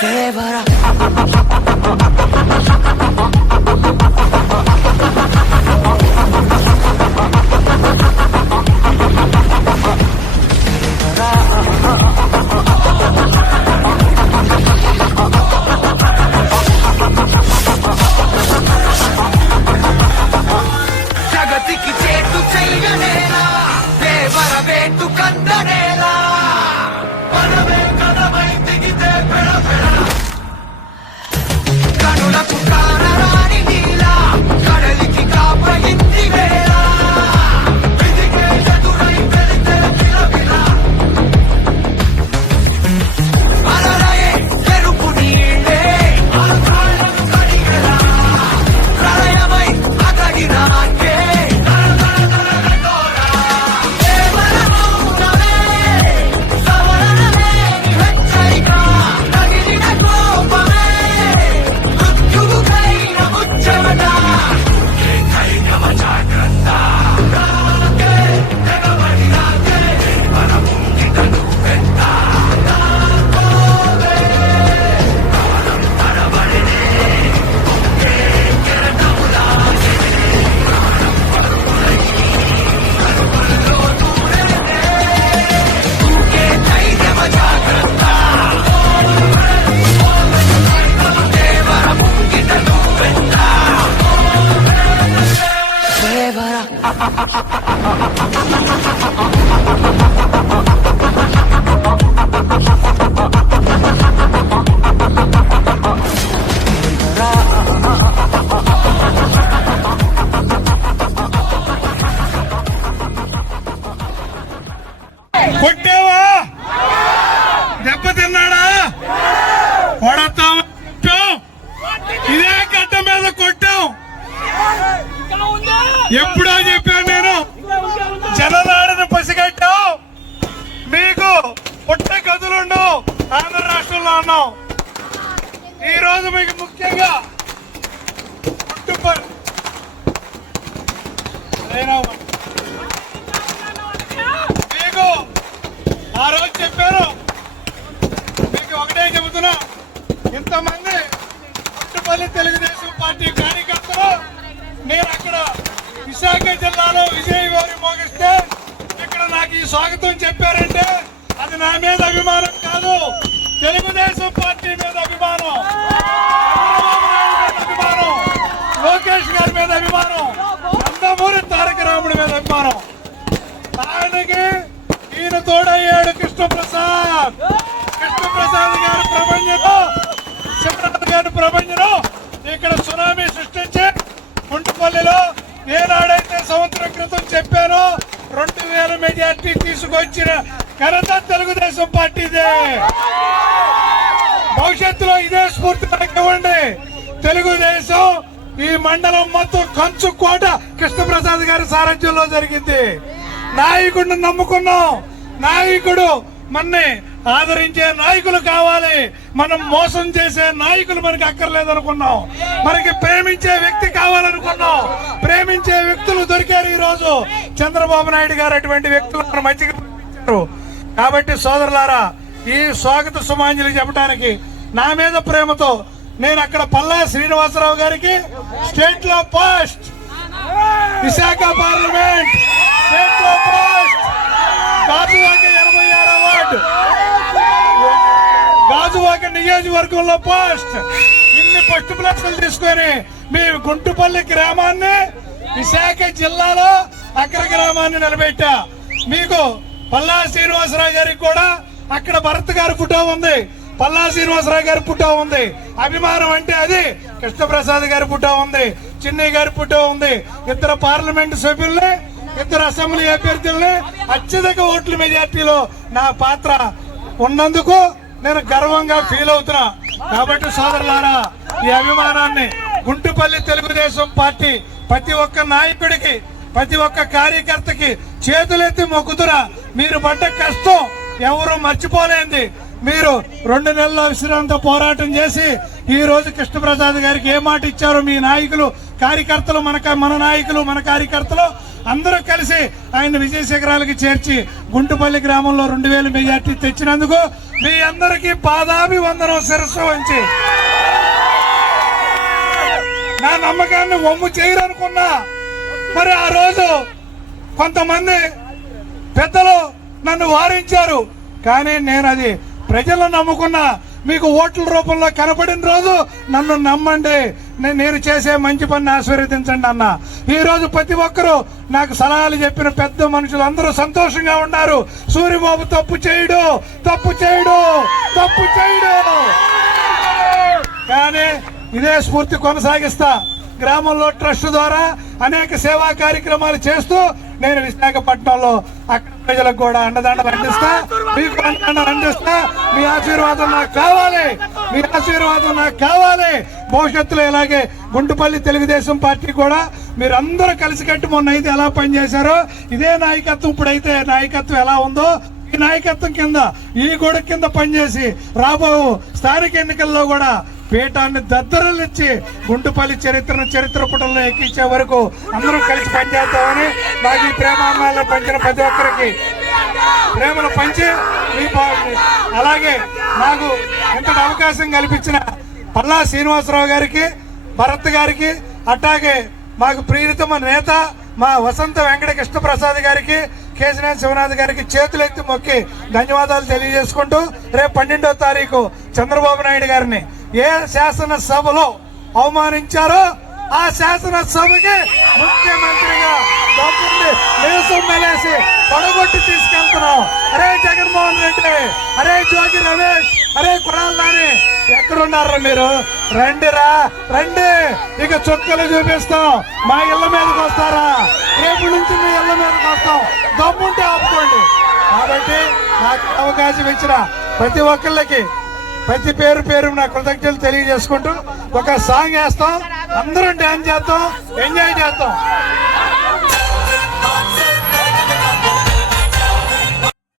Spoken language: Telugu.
దేవరా జగతికి చేటు చెయ్యనేలా దేవర వేటు కందనేలా మనమే కదమై దిగితే పెడ కనులకు కానరాని నీలా కడలికి కాపయింది వేళ విధికే ఎదురై పెడితే పిలపిల అలరయే ఎరుపు నీళ్ళే ఆకాళ్ళను కడిగెలా ప్రళయమై అతగినాకే కొట్టావా దెబ్బతిన్నాడా కొడతావా ఇదే గడ్డ మీద కొట్టాం ఎప్పుడో చెప్పాను నేను జననాడిని పసిగట్టాం మీకు పుట్ట గదులుండు ఆంధ్ర రాష్ట్రంలో ఉన్నాం ఈ రోజు మీకు ముఖ్యంగా మీకు ఆ రోజు చెప్పారు మీకు ఒకటే చెబుతున్నా ఇంతమంది పుట్టుపల్లి తెలుగుదేశం పార్టీ కార్యకర్తలు నేను అక్కడ విశాఖ జిల్లాలో విజయవారి మోగిస్తే ఇక్కడ నాకు ఈ స్వాగతం చెప్పారంటే అది నా మీద అభిమానం కాదు, తెలుగుదేశం పార్టీ మీద అభిమానం, అభిమానం, లోకేష్ గారి మీద అభిమానం, నందమూరి తారక రాముడి మీద అభిమానం. ఆయనకి ఈయన తోడయ్యాడు కృష్ణప్రసాద్ గారి ప్రపంచంలో శివనాథ్ గారి ప్రపంచంలో ఇక్కడ సునామీ సృష్టించి గుంటుపల్లిలో ఏనాడైతే సంవత్సరం క్రితం చెప్పానో 2000 మెజార్టీ తీసుకొచ్చిన ఘనత తెలుగుదేశం పార్టీదే. భవిష్యత్తులో ఇదే స్ఫూర్తి ఇవ్వండి. తెలుగుదేశం ఈ మండలం మొత్తం కంచు కోట కృష్ణప్రసాద్ గారి సారథ్యంలో జరిగింది. నాయకుడిని నమ్ముకున్నాం, నాయకుడు మన్ని ఆదరించే నాయకులు కావాలి, మనం మోసం చేసే నాయకులు మనకి అక్కర్లేదనుకున్నాం, మనకి ప్రేమించే వ్యక్తి కావాలనుకున్నాం, ప్రేమించే వ్యక్తులు దొరికారు. ఈ రోజు చంద్రబాబు నాయుడు గారు అటువంటి వ్యక్తులు మన మధ్యకి పంపించారు. కాబట్టి సోదరులారా, ఈ స్వాగత సుమాంజలి చెప్పడానికి నా మీద ప్రేమతో నేను అక్కడ పల్లా శ్రీనివాసరావు గారికి స్టేట్ లో ఫస్ట్, విశాఖ పార్లమెంట్ స్టేట్ లో ఫస్ట్, గాజువాక 86వ వార్డు, గాజువాక నియోజకవర్గంలో ఫస్ట్, ఇన్ని ఫస్ట్ ప్లేస్లు తీసుకొని మీ గుంటుపల్లి గ్రామాన్ని విశాఖ జిల్లాలో అగ్ర గ్రామాన్ని నిలబెట్టా. మీకు పల్లా శ్రీనివాసరావు గారికి కూడా అక్కడ భరత్ గారి ఫోటో ఉంది, పల్లా శ్రీనివాసరావు గారి ఫోటో ఉంది. అభిమానం అంటే అది. కృష్ణప్రసాద్ గారి ఫోటో ఉంది, చిన్నయ్య గారి ఫోటో ఉంది. ఇద్దరు పార్లమెంట్ సభ్యుల్ని, ఇద్దరు అసెంబ్లీ అభ్యర్థుల్ని అత్యధిక ఓట్ల మెజార్టీలో నా పాత్ర ఉన్నందుకు నేను గర్వంగా ఫీల్ అవుతున్నా. కాబట్టి సోదరులారా, ఈ అభిమానాన్ని గుంటుపల్లి తెలుగుదేశం పార్టీ ప్రతి ఒక్క నాయకుడికి, ప్రతి ఒక్క కార్యకర్తకి చేతులెత్తి మొక్కుతున్నా. మీరు పడ్డ కష్టం ఎవరు మర్చిపోలేంది. మీరు 2 నెలల విశ్రాంత పోరాటం చేసి ఈ రోజు కృష్ణప్రసాద్ గారికి ఏ మాట ఇచ్చారో మీ నాయకులు, కార్యకర్తలు, మన నాయకులు, మన కార్యకర్తలు అందరూ కలిసి ఆయన విజయ శిఖరాలకి చేర్చి గుంటుపల్లి గ్రామంలో 2000 మెజార్టీ తెచ్చినందుకు మీ అందరికీ పాదాభివందనం శిరస్సు వంచి నా నమ్మకాన్ని వమ్ము చేయరనుకున్నా. మరి ఆ రోజు కొంతమంది పెద్దలు నన్ను వారించారు, కానీ నేను అది ప్రజలను నమ్ముకున్నా. మీకు ఓట్ల రూపంలో కనపడిన రోజు నన్ను నమ్మండి, నేను చేసే మంచి పని ఆశీర్వదించండి అన్న. ఈ రోజు ప్రతి ఒక్కరూ నాకు సలహాలు చెప్పిన పెద్ద మనుషులు అందరూ సంతోషంగా ఉన్నారు. సూర్యబాబు తప్పు చేయడు, తప్పు చేయడు, తప్పు చేయడు. కానీ ఇదే స్ఫూర్తి కొనసాగిస్తా. గ్రామంలో ట్రస్ట్ ద్వారా అనేక సేవా కార్యక్రమాలు చేస్తూ నేను విశాఖపట్నంలో అక్కడ ప్రజలకు కూడా అండదండలు అందిస్తా, మీకు అండదండలు అందిస్తా. మీ ఆశీర్వాదం నాకు కావాలి, మీ ఆశీర్వాదం నాకు కావాలి. భవిష్యత్తులో ఇలాగే గుంటుపల్లి తెలుగుదేశం పార్టీ కూడా మీరందరూ కలిసికట్టి మొన్న అయితే ఎలా పనిచేశారో ఇదే నాయకత్వం ఇప్పుడైతే నాయకత్వం ఎలా ఉందో ఈ నాయకత్వం కింద ఈ గొడవ కింద పనిచేసి రాబో స్థానిక ఎన్నికల్లో కూడా పీఠాన్ని దద్దరలిచ్చి గుంటుపల్లి చరిత్రను చరిత్ర పుటల్లో ఎక్కించే వరకు అందరం కలిసి పనిచేద్దామని నాకు ఈ ప్రేమాభిమానాలు పంచిన ప్రతి ఒక్కరికి ప్రేమను పంచి అలాగే నాకు ఇంతటి అవకాశం కల్పించిన పల్లా శ్రీనివాసరావు గారికి, భరత్ గారికి, అట్లాగే మాకు ప్రియతమ నేత మా వసంత వెంకట కృష్ణ ప్రసాద్ గారికి, కేశినేని శివనాథ్ గారికి చేతులెత్తి మొక్కి ధన్యవాదాలు తెలియజేసుకుంటూ రేపు 12వ తారీఖు చంద్రబాబు నాయుడు గారిని ఏ శాసనసభలో అవమానించారో ఆ శాసనసభకి ముఖ్యమంత్రిగా దేశం మెలేసి పడగొట్టి తీసుకెళ్తున్నాం. అరే జగన్మోహన్ రెడ్డి, అరే జోగి రమేష్, అరే కురాల్ నాని ఎక్కడున్నారా మీరు? రండిరా రండి, ఇక చుక్కలు చూపిస్తాం. మా ఇళ్ల మీదకి వస్తారా? రేపు నుంచి మీ ఇళ్ల మీదకి వస్తాం. దమ్ముంటే ఆపుకోండి. కాబట్టి నాకు అవకాశం ఇచ్చిన ప్రతి ఒక్కళ్ళకి ప్రతి పేరు పేరు నా కృతజ్ఞతలు తెలియజేసుకుంటూ ఒక సాంగ్ వేస్తాం, అందరం డాన్స్ చేస్తాం, ఎంజాయ్ చేస్తాం.